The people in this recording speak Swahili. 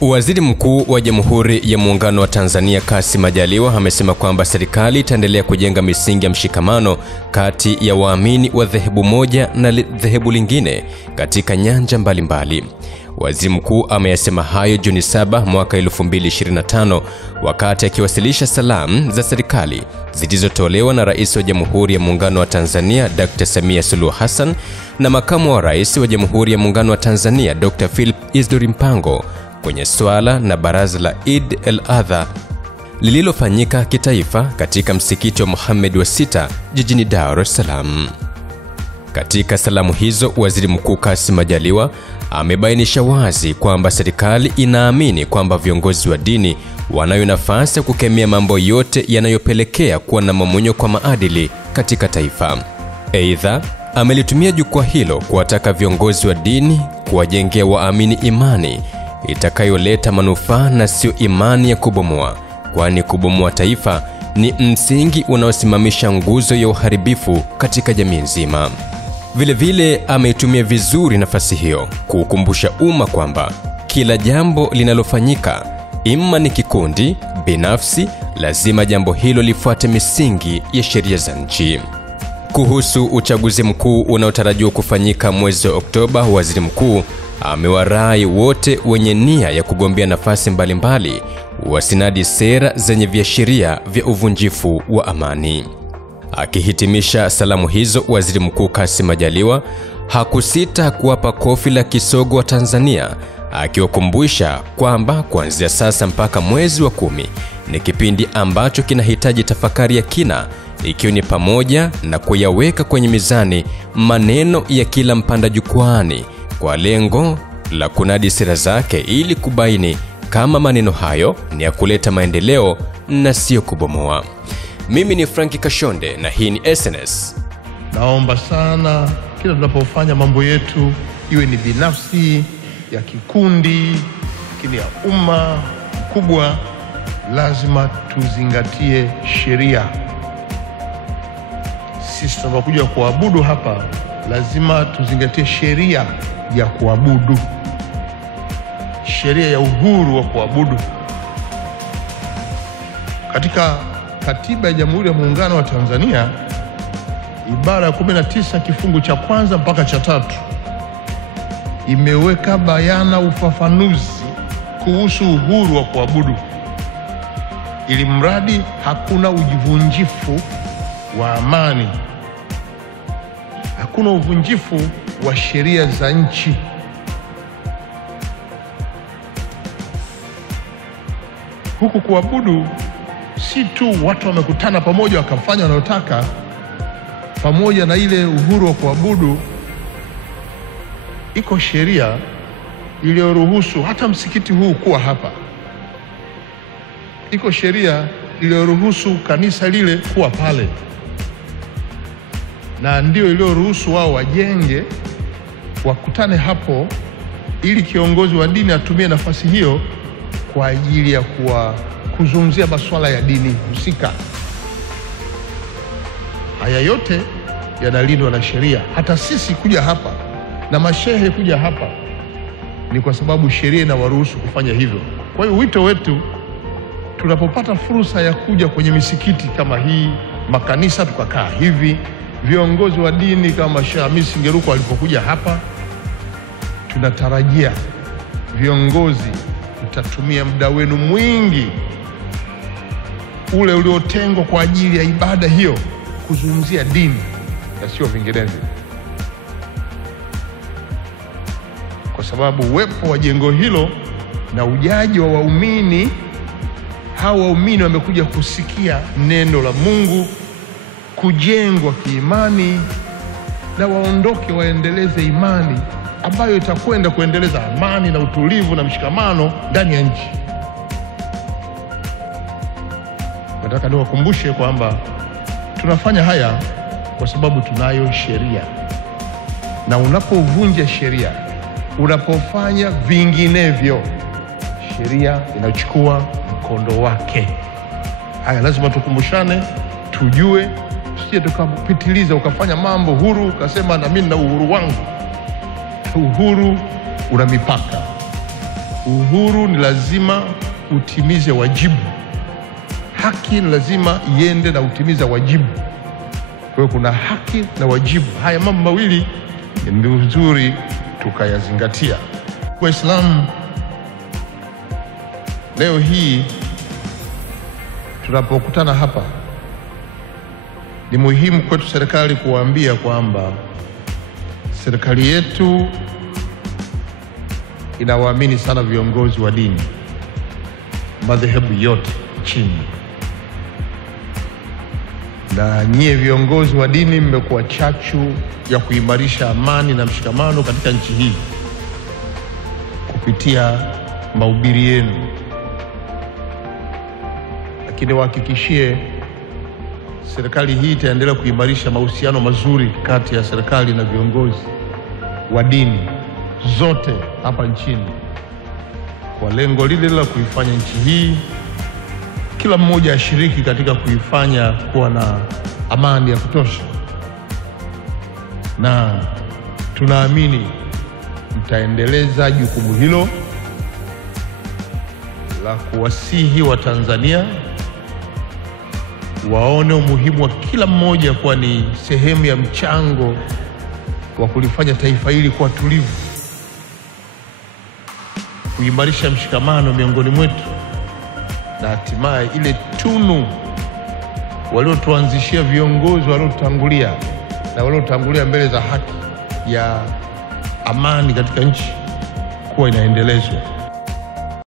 Waziri Mkuu wa Jamhuri ya Muungano wa Tanzania Kassim Majaliwa amesema kwamba serikali itaendelea kujenga misingi ya mshikamano kati ya waamini wa dhehebu moja na dhehebu lingine katika nyanja mbalimbali. Waziri Mkuu ameyasema hayo Juni 7 mwaka 2025 wakati akiwasilisha salamu za serikali zilizotolewa na Rais wa Jamhuri ya Muungano wa Tanzania Dr. Samia Suluhu Hassan na Makamu wa Rais wa Jamhuri ya Muungano wa Tanzania Dr. Philip Isdor Mpango kwenye swala na baraza la Eid al-Adha lililofanyika kitaifa katika msikiti wa Mohammed wa Sita jijini Dar es Salaam. Katika salamu hizo, Waziri Mkuu Kassim Majaliwa amebainisha wazi kwamba serikali inaamini kwamba viongozi wa dini wanayo nafasi ya kukemea mambo yote yanayopelekea kuwa na mmomonyoko kwa maadili katika taifa. Aidha, amelitumia jukwaa hilo kuwataka viongozi wa dini kuwajengea waamini imani itakayoleta manufaa na sio imani ya kubomoa, kwani kubomoa taifa ni msingi unaosimamisha nguzo ya uharibifu katika jamii nzima. Vile ameitumia vizuri nafasi hiyo kukumbusha umma kwamba kila jambo linalofanyika, imma ni kikundi, binafsi, lazima jambo hilo lifuate misingi ya sheria za nchi. Kuhusu uchaguzi mkuu unaotarajiwa kufanyika mwezi wa Oktoba, Waziri Mkuu amewarai wote wenye nia ya kugombea nafasi mbalimbali wasinadi sera zenye viashiria vya uvunjifu wa amani. Akihitimisha salamu hizo, Waziri Mkuu Kassim Majaliwa hakusita kuwapa kofi la kisogo wa Tanzania, akiwakumbusha kwamba kuanzia sasa mpaka mwezi wa 10 ni kipindi ambacho kinahitaji tafakari ya kina, ikiwa ni pamoja na kuyaweka kwenye mizani maneno ya kila mpanda jukwaani kwa lengo la kunadi sera zake ili kubaini kama maneno hayo ni ya kuleta maendeleo na sio kubomoa. Mimi ni Franki Kashonde na hii ni SNS. Naomba sana kila tunapofanya mambo yetu, iwe ni binafsi, ya kikundi, lakini ya umma kubwa, lazima tuzingatie sheria. Sisi tunapokuja kuabudu hapa, lazima tuzingatie sheria ya kuabudu, sheria ya uhuru wa kuabudu. Katika Katiba ya Jamhuri ya Muungano wa Tanzania, ibara ya 19 kifungu cha kwanza mpaka cha 3 imeweka bayana ufafanuzi kuhusu uhuru wa kuabudu, ili mradi hakuna uvunjifu wa amani, hakuna uvunjifu wa sheria za nchi. Huku kuabudu si tu watu wamekutana pamoja wakafanya wanayotaka. Pamoja na ile uhuru wa kuabudu, iko sheria iliyoruhusu hata msikiti huu kuwa hapa. Iko sheria iliyoruhusu kanisa lile kuwa pale, na ndio iliyoruhusu wao wajenge, wakutane hapo, ili kiongozi wa dini atumie nafasi hiyo kwa ajili ya kuzungumzia masuala ya dini husika. Haya yote yanalindwa na sheria. Hata sisi kuja hapa na mashehe kuja hapa ni kwa sababu sheria inawaruhusu kufanya hivyo. Kwa hiyo wito wetu, tunapopata fursa ya kuja kwenye misikiti kama hii, makanisa tukakaa hivi, viongozi wa dini kama Sheikh Hamisi Ngeruko alipokuja hapa, tunatarajia viongozi mtatumia muda wenu mwingi ule uliotengwa kwa ajili ya ibada hiyo kuzungumzia dini na sio vinginevyo, kwa sababu uwepo wa jengo hilo na ujaji wa waumini, hao waumini wamekuja kusikia neno la Mungu, kujengwa kiimani, na waondoke waendeleze imani ambayo itakwenda kuendeleza amani na utulivu na mshikamano ndani ya nchi. Nataka niwakumbushe kwamba tunafanya haya kwa sababu tunayo sheria, na unapovunja sheria, unapofanya vinginevyo, sheria inachukua mkondo wake. Haya lazima tukumbushane, tujue, usije tukapitiliza ukafanya mambo huru ukasema na mimi na uhuru wangu. Uhuru una mipaka. Uhuru ni lazima utimize wajibu, haki ni lazima iende na utimize wajibu. Kwa hiyo kuna haki na wajibu, haya mambo mawili ni vizuri tukayazingatia. Waislamu, leo hii tunapokutana hapa, ni muhimu kwetu serikali kuwaambia kwamba serikali yetu inawaamini sana viongozi wa dini, madhehebu yote nchini. Na nyie viongozi wa dini mmekuwa chachu ya kuimarisha amani na mshikamano katika nchi hii kupitia mahubiri yenu. Lakini wahakikishie serikali hii itaendelea kuimarisha mahusiano mazuri kati ya serikali na viongozi wa dini zote hapa nchini, kwa lengo lile la kuifanya nchi hii kila mmoja ashiriki katika kuifanya kuwa na amani ya kutosha. Na tunaamini mtaendeleza jukumu hilo la kuwasihi wa Tanzania waone umuhimu wa kila mmoja kuwa ni sehemu ya mchango wa kulifanya taifa hili kuwa tulivu, kuimarisha mshikamano miongoni mwetu, na hatimaye ile tunu waliotuanzishia viongozi waliotangulia na waliotangulia mbele za haki ya amani katika nchi kuwa inaendelezwa.